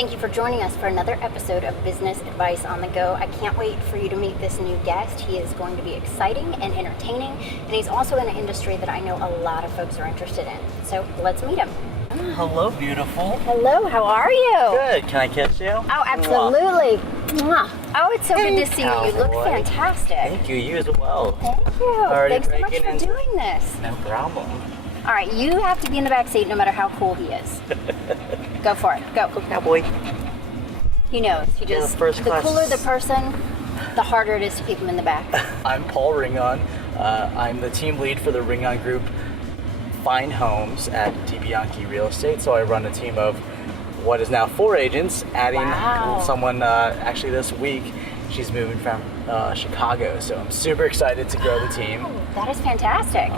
Thank you for joining us for another episode of Business Advice on the Go. I can't wait for you to meet this new guest. He is going to be exciting and entertaining, and he's also in an industry that I know a lot of folks are interested in. So let's meet him. Hello, beautiful. Hello, how are you? Good. Can I kiss you? Oh, absolutely. Mwah. Oh, it's so good to see you. You look Cowboy. fantastic. Thank you. You as well. Thank you. Already Thanks so much breaking for into- doing this. No problem. All right, you have to be in the back seat no matter how cool he is. Go for it. Go. Cowboy. He knows. He just, first the class. cooler the person, the harder it is to keep him in the back. I'm Paul Ringon. I'm the team lead for the Ringon Group Fine Homes at DiBianchi Real Estate. So I run a team of what is now 4 agents, adding Wow. someone actually this week. She's moving from Chicago. So I'm super excited to grow the team. Oh, that is fantastic.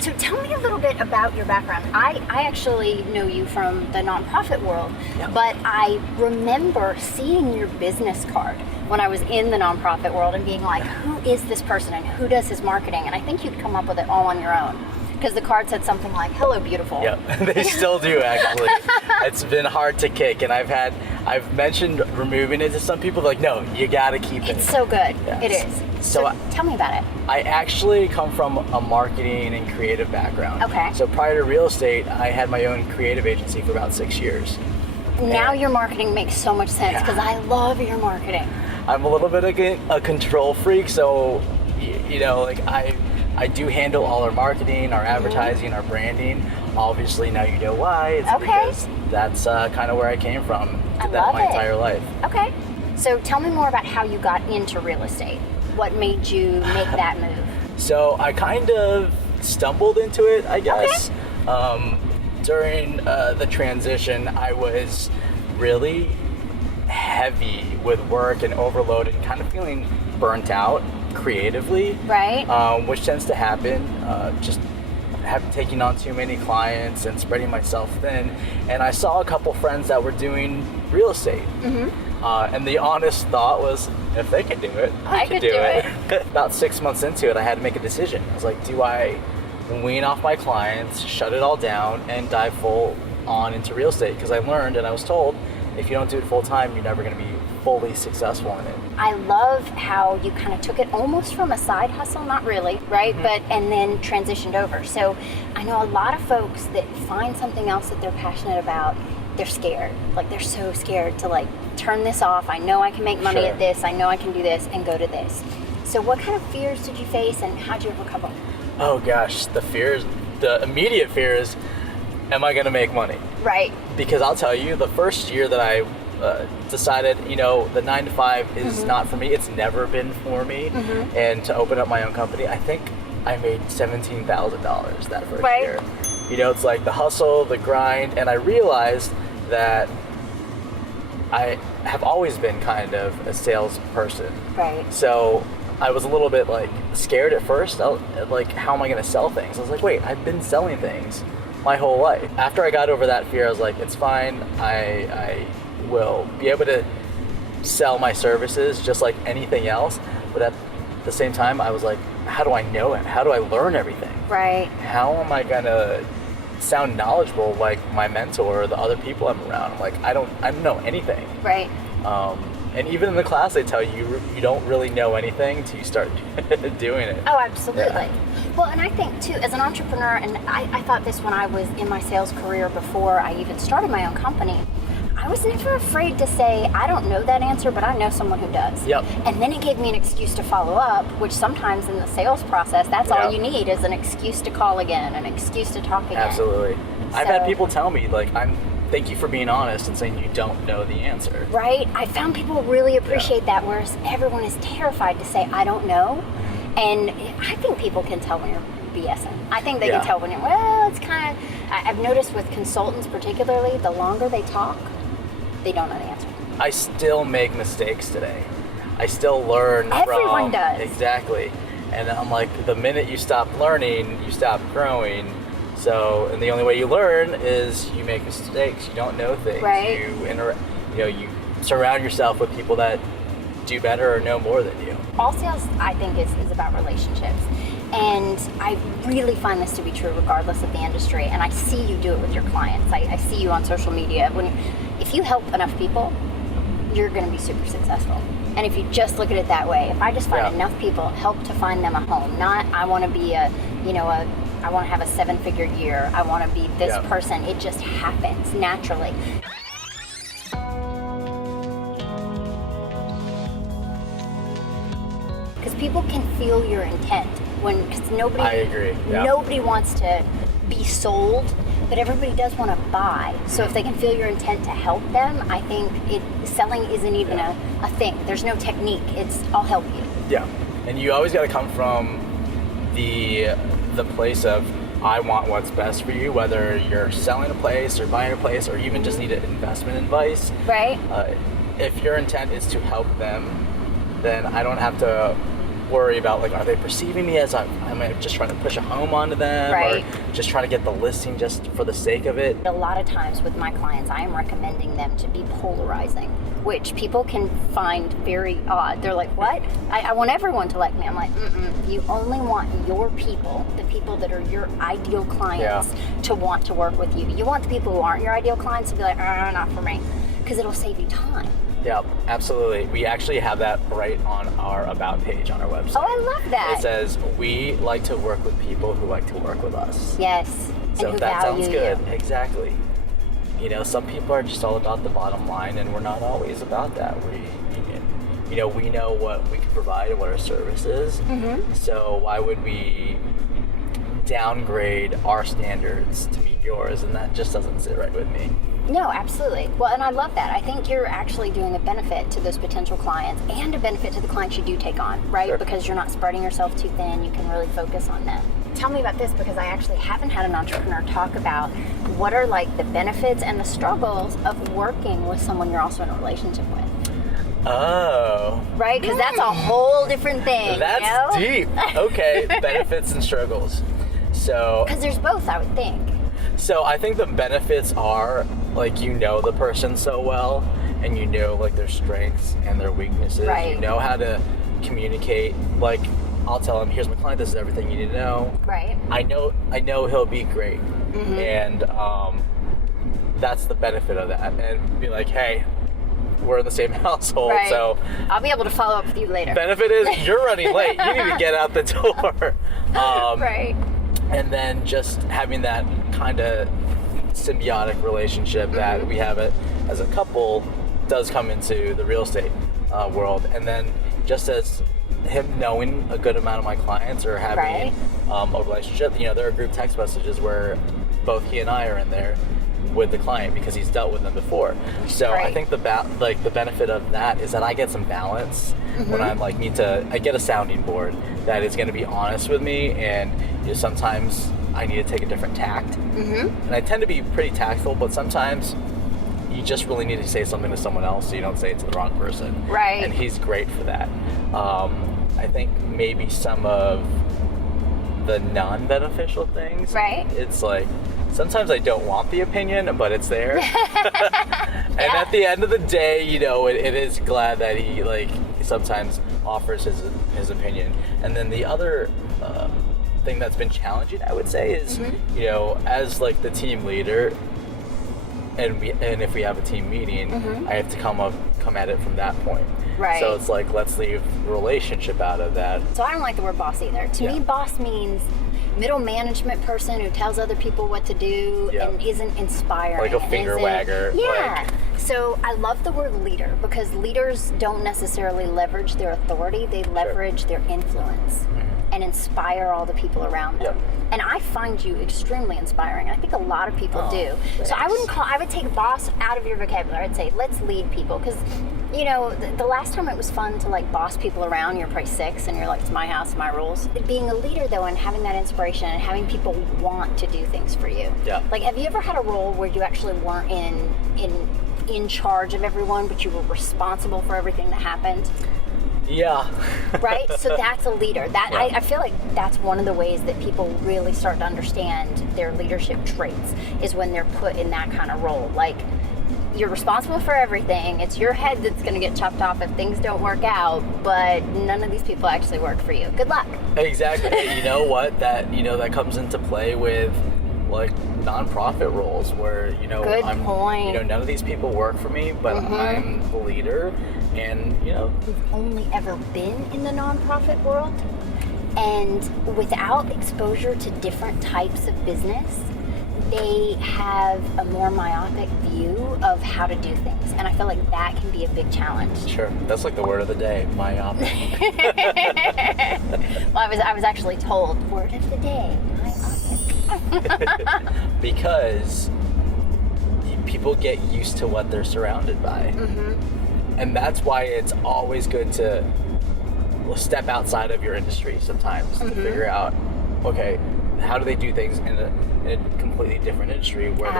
So tell me a little bit about your background. I actually know you from the nonprofit world, Yep. but I remember seeing your business card when I was in the nonprofit world and being like, who is this person and who does his marketing? And I think you'd come up with it all on your own because the card said something like, hello, beautiful. Yep, they still do actually. It's been hard to kick, and I've mentioned removing it to some people. Like, no, you gotta keep it. It's so good. Yes. It is. So So tell me about it. I actually come from a marketing and creative background. Okay. So prior to real estate, I had my own creative agency for about 6 years. Now your marketing makes so much sense because I love your marketing. I'm a little bit of a control freak, so like I do handle all our marketing, our advertising, our branding. Obviously, now you know why. It's Okay. because that's kind of where I came from. I Did that love my it. entire life. Okay. So tell me more about how you got into real estate. What made you make that move? So I kind of stumbled into it, I guess. During the transition, I was really heavy with work and overloaded, kind of feeling burnt out creatively. Right. Which tends to happen. Just taking on too many clients and spreading myself thin. And I saw a couple friends that were doing real estate. And the honest thought was, if they can do it, I could can do do it. About 6 months into it, I had to make a decision. I was like, do I wean off my clients, shut it all down, and dive full on into real estate? Because I learned and I was told, if you don't do it full time, you're never going to be fully successful in it. I love how you kind of took it almost from a side hustle, not really, right? And then transitioned over. So I know a lot of folks that find something else that they're passionate about, they're scared. Like they're so scared to like turn this off. I know I can make money Sure. at this. I know I can do this and go to this. So what kind of fears did you face and how'd you overcome them? Oh gosh, the immediate fear is, am I going to make money? Right. Because I'll tell you, the first year that I decided, the 9 to 5 is not for me. It's never been for me. And to open up my own company, I think I made $17,000 that first Right. year. It's like the hustle, the grind, and I realized that I have always been kind of a salesperson. Right. So I was a little bit like scared at first. Like, how am I going to sell things? I was like, wait, I've been selling things my whole life. After I got over that fear, I was like, it's fine. I will be able to sell my services just like anything else. But at the same time, I was like, how do I know it? How do I learn everything? Right. How am I going to sound knowledgeable like my mentor or the other people I'm around? I'm like, I don't know anything. Right. And even in the class, they tell you you don't really know anything until you start doing it. Oh, absolutely. Yeah. Well, and I think too, as an entrepreneur, and I thought this when I was in my sales career before I even started my own company, I was never afraid to say, I don't know that answer, but I know someone who does. Yep. And then it gave me an excuse to follow up, which sometimes in the sales process, that's all Yeah. you need is an excuse to call again, an excuse to talk again. Absolutely. I've had So- people tell me, like, thank you for being honest and saying you don't know the answer. Right? I found people really appreciate that, whereas everyone is terrified to say, I don't know. And I think people can tell when you're BSing. I think they Yeah. can tell when you're, well, it's kind of, I've noticed with consultants particularly, the longer they talk, they don't know the answer. I still make mistakes today. I still learn Everyone does. Exactly. And I'm like, the minute you stop learning, you stop growing. So, and the only way you learn is you make mistakes. You don't know things. Right. You surround yourself with people that do better or know more than you. All sales, I think, is about relationships. And I really find this to be true regardless of the industry. And I see you do it with your clients. I see you on social media. If if you help enough people, you're going to be super successful. And if you just look at it that way, if I just find enough people, help to find them a home, not I want to be I want to have a 7-figure year, I want to be this person, it just happens naturally. Because people can feel your intent because nobody. I agree. Yeah. Nobody wants to be sold, but everybody does want to buy. So if they can feel your intent to help them, I think selling isn't even a thing. There's no technique. It's I'll help you. Yeah, and you always got to come from the place of I want what's best for you, whether you're selling a place or buying a place or even just need an investment advice. Right. If your intent is to help them, then I don't have to worry about are they perceiving me as am I just trying to push a home onto them, or just trying to get the listing just for the sake of it. A lot of times with my clients, I am recommending them to be polarizing, which people can find very odd. They're like, what? I want everyone to like me. I'm like, you only want your people, the people that are your ideal clients, to want to work with you. You want the people who aren't your ideal clients to be like, not for me, because it'll save you time. Yeah, absolutely. We actually have that right on our About page on our website. Oh, I love that. It says, we like to work with people who like to work with us. Yes. So that sounds good. Exactly. Some people are just all about the bottom line, and we're not always about that. We know what we can provide and what our service is. Mm-hmm. So why would we downgrade our standards to meet yours? And that just doesn't sit right with me. No, absolutely. Well, and I love that. I think you're actually doing a benefit to those potential clients and a benefit to the clients you do take on, right? Sure. Because you're not spreading yourself too thin. You can really focus on them. Tell me about this, because I actually haven't had an entrepreneur talk about what are the benefits and the struggles of working with someone you're also in a relationship with. Oh. Right? Because that's a whole different thing. That's deep. Okay. Benefits and struggles. So. Because there's both, I would think. So I think the benefits are the person so well, and their strengths and their weaknesses. Right. You know how to communicate. I'll tell him, here's my client, this is everything you need to know. Right. I know he'll be great. Mm-hmm. And that's the benefit of that. And be like, hey, we're in the same household, so I'll be able to follow up with you later. Benefit is you're running late. You need to get out the door. Right. And then just having that kind of symbiotic relationship that we have as a couple does come into the real estate world. And then just as him knowing a good amount of my clients or having a relationship, there are group text messages where both he and I are in there with the client because he's dealt with them before. So I think the benefit of that is that I get some balance when I'm I get a sounding board that is going to be honest with me, and sometimes I need to take a different tact. And I tend to be pretty tactful, but sometimes you just really need to say something to someone else so you don't say it to the wrong person. Right. And he's great for that. I think maybe some of the non-beneficial things. Right. It's sometimes I don't want the opinion, but it's there. And at the end of the day, it is glad that he sometimes offers his opinion. And then the other thing that's been challenging, I would say, is as the team leader, and if we have a team meeting, I have to come at it from that point. Right. So it's let's leave relationship out of that. So I don't like the word boss either. To me, boss means middle management person who tells other people what to do and isn't inspiring. Like a finger wagger. Yeah. So I love the word leader, because leaders don't necessarily leverage their authority. They leverage their influence and inspire all the people around them. And I find you extremely inspiring. I think a lot of people do. Thanks. So I would take boss out of your vocabulary. I'd say let's lead people, because the last time it was fun to boss people around, you're probably 6 and you're like, it's my house, my rules. Being a leader though, and having that inspiration and having people want to do things for you. Yeah. Have you ever had a role where you actually weren't in charge of everyone, but you were responsible for everything that happened? Yeah. Right? So that's a leader. I feel like that's one of the ways that people really start to understand their leadership traits, is when they're put in that kind of role. You're responsible for everything. It's your head that's going to get chopped off if things don't work out, but none of these people actually work for you. Good luck. Exactly. You know what? That comes into play with like nonprofit roles where, Good point. none of these people work for me, but I'm the leader, and We've only ever been in the nonprofit world, and without exposure to different types of business, they have a more myopic view of how to do things, and I feel like that can be a big challenge. Sure, that's like the word of the day, myopic. Well, I was actually told word of the day, myopic. Because people get used to what they're surrounded by, and that's why it's always good to step outside of your industry sometimes to figure out, okay, how do they do things in a completely different industry where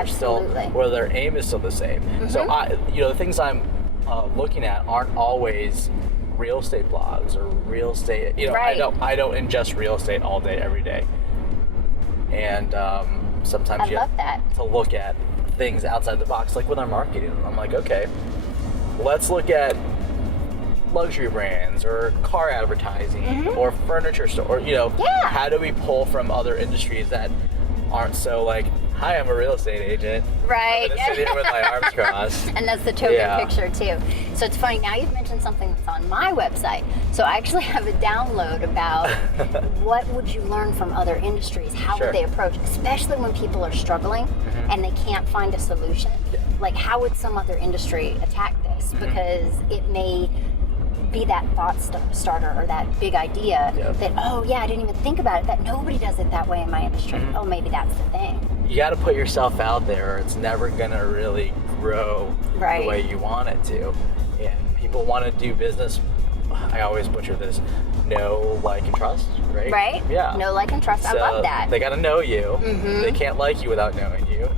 where their aim is still the same. So the things I'm looking at aren't always real estate blogs or real estate. Right. I don't ingest real estate all day every day, and sometimes you have to look at things outside the box, like with our marketing. I'm like, okay, let's look at luxury brands or car advertising or furniture store, or how do we pull from other industries that aren't so like, hi, I'm a real estate agent, right? I'm gonna sit here with my arms crossed. And that's the token picture too. So it's funny, now you've mentioned something that's on my website, so I actually have a download about what would you learn from other industries, how would they approach, especially when people are struggling and they can't find a solution. Like, how would some other industry attack this? Because it may be that thought starter or that big idea that, oh yeah, I didn't even think about it, that nobody does it that way in my industry. Oh, maybe that's the thing. You got to put yourself out there, or it's never gonna really grow the way you want it to. And people want to do business, I always butcher this, know, like, and trust, right? Right? Yeah. Know, like, and trust. So I love that. They got to know you. They can't like you without knowing you.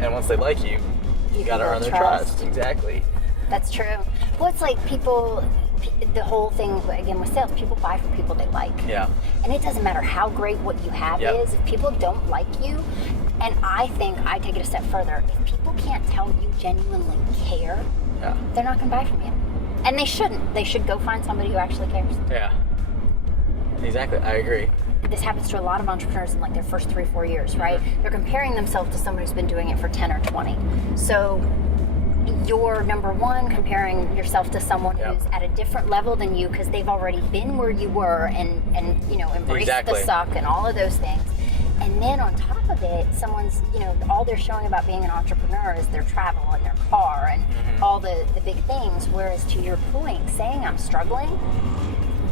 And once they like you, you got to earn their trust. Exactly. That's true. Well, it's like people, the whole thing, again, with sales, people buy from people they like. Yeah. And it doesn't matter how great what you have is, if people don't like you, and I think I take it a step further, if people can't tell you genuinely care, they're not going to buy from you. And they shouldn't. They should go find somebody who actually cares. Yeah. Exactly. I agree. This happens to a lot of entrepreneurs in like their first 3-4 years, right? They're comparing themselves to someone who's been doing it for 10 or 20. So you're number one, comparing yourself to someone who's at a different level than you because they've already been where you were and embraced the suck and all of those things. And then on top of it, someone's, all they're showing about being an entrepreneur is their travel and their car and all the big things. Whereas to your point, saying I'm struggling,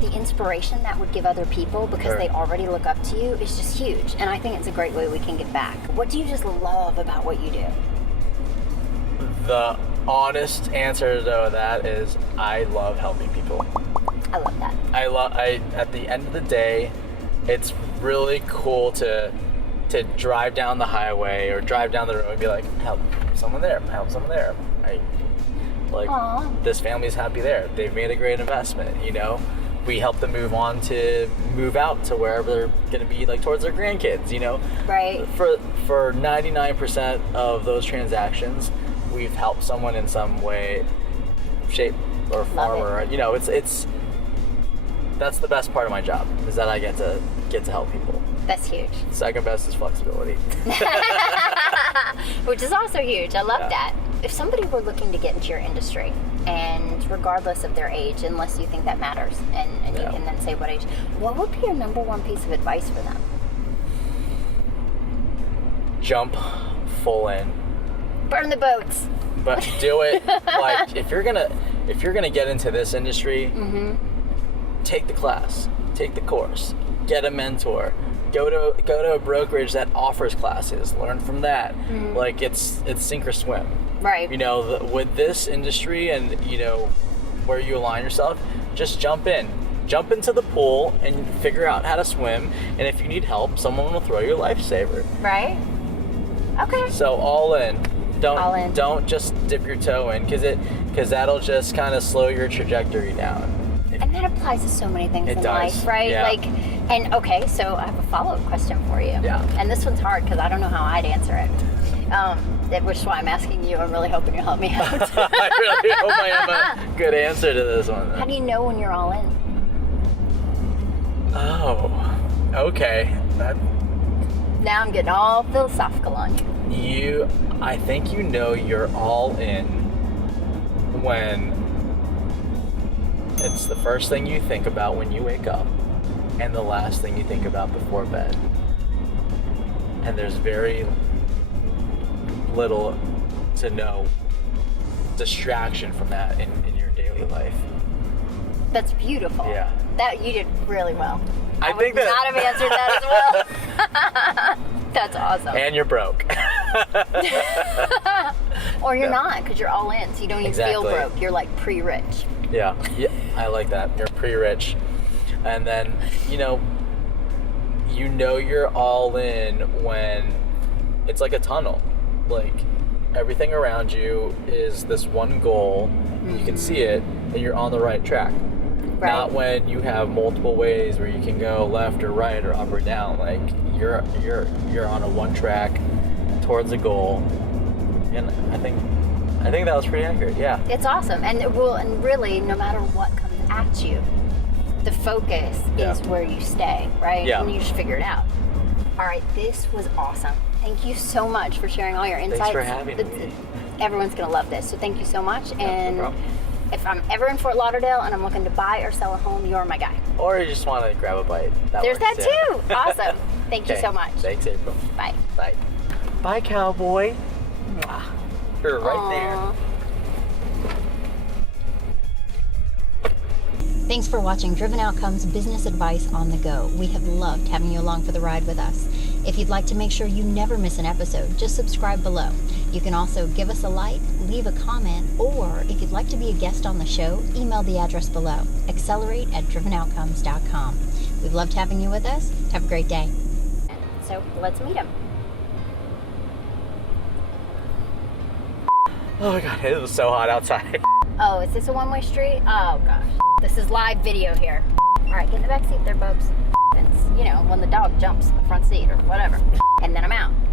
the inspiration that would give other people because they already look up to you is just huge. And I think it's a great way we can give back. What do you just love about what you do? The honest answer to that is I love helping people. I love that. At the end of the day, it's really cool to drive down the highway or drive down the road and be like, help someone there. Aww. This family's happy there. They've made a great investment, We help them move out to wherever they're going to be, like towards their grandkids, Right. For 99% of those transactions, we've helped someone in some way, shape, or form, or it's that's the best part of my job, is that I get to help people. That's huge. Second best is flexibility. Which is also huge. I love that. If somebody were looking to get into your industry, and regardless of their age, unless you think that matters, and you can then say what age, what would be your number one piece of advice for them? Jump full in. Burn the boats. But do it like if you're gonna get into this industry, take the class, take the course, get a mentor, go to a brokerage that offers classes, learn from that. Like it's sink or swim. Right. With this industry and where you align yourself, just jump into the pool and figure out how to swim. And if you need help, someone will throw you a lifesaver. Right. Okay. So all in. Don't just dip your toe in because that'll just kind of slow your trajectory down. And that applies to so many things in life, right? Yeah. Okay, so I have a follow-up question for you. Yeah. And this one's hard because I don't know how I'd answer it. Which is why I'm asking you. I'm really hoping you'll help me out. I really hope I have a good answer to this one. How do you know when you're all in? Oh, okay. Now I'm getting all philosophical on you. I think you know you're all in when it's the first thing you think about when you wake up and the last thing you think about before bed. And there's very little to no distraction from that in your daily life. That's beautiful. Yeah. That you did really well. I think would that not have answered that as well. That's awesome. And you're broke. Or you're not, because you're all in, so you don't even feel broke. You're like pre-rich. Yeah, I like that. You're pre-rich. And then, you know you're all in when it's like a tunnel. Like, everything around you is this one goal. You can see it, and you're on the right track. Right. Not when you have multiple ways where you can go left or right or up or down. Like, you're on a one track towards a goal. And I think that was pretty accurate. Yeah. It's awesome. And really, no matter what comes at you, the focus is where you stay, right? Yeah. And you just figure it out. All right, this was awesome. Thank you so much for sharing all your insights. Thanks for having me. Everyone's going to love this, so thank you so much. Yeah, and no problem. if I'm ever in Fort Lauderdale and I'm looking to buy or sell a home, you're my guy. Or you just want to grab a bite. There's that too. Awesome. Thank you Okay. so much. Thanks, April. Bye. Bye. Bye, cowboy. Mwah. You're right there. Thanks for watching Driven Outcomes Business Advice on the Go. We have loved having you along for the ride with us. If you'd like to make sure you never miss an episode, just subscribe below. You can also give us a like, leave a comment, or if you'd like to be a guest on the show, email the address below, accelerate@drivenoutcomes.com. We've loved having you with us. Have a great day. So let's meet him. Oh my god, it was so hot outside. Oh, is this a one-way street? Oh gosh. This is live video here. All right, get in the back seat there, bubs. It's, when the dog jumps in the front seat or whatever. And then I'm out.